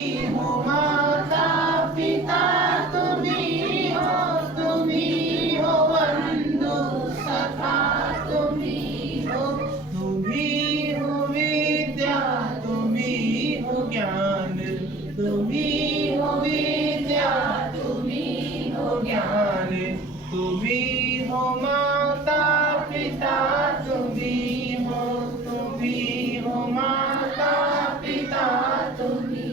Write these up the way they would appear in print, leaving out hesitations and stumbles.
हो माता पिता तुम्ही हो बंधु सखा तुम्ही हो विद्या तुम्ही हो ज्ञान तुम्ही हो विद्या तुम्ही हो ज्ञान तुम्ही हो माता पिता तुम्ही हो माता पिता तुम्ही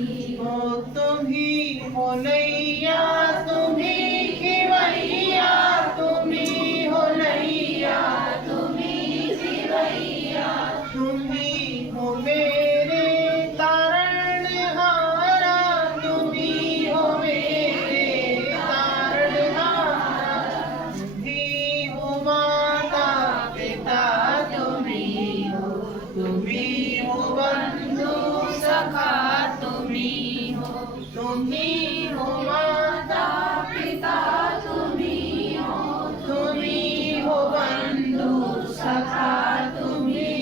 हो नैया तुम्ही खिवैया तुम्ही हो नैया तुम्ही खिवैया तुम्ही हो मेरे तारणहारा तुम्ही हो मेरे तारणहारा तुम्ही हो माता पिता तुम्ही हो बंधु सखा तुम्ही हो माता पिता तुम्ही हो बंधु सखा तुम्ही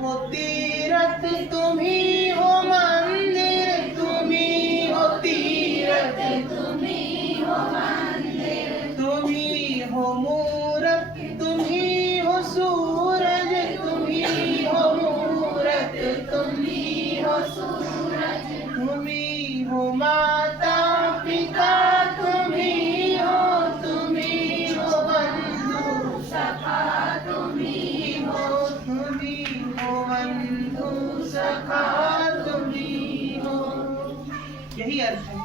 हो तीरथ तुम्ही हो मंदिर तुम्ही हो तीरथ तुम्ही हो मंदिर तुम्ही हो मूरत तुम्ही हो सूरज तुम्ही हो मूरत तुम्ही हो सूरज तुम्ही हो माता पिता तुम्ही हो बंधु सखा तुम्ही हो बंधु सखा तुम्ही हो। यही अर्थ है।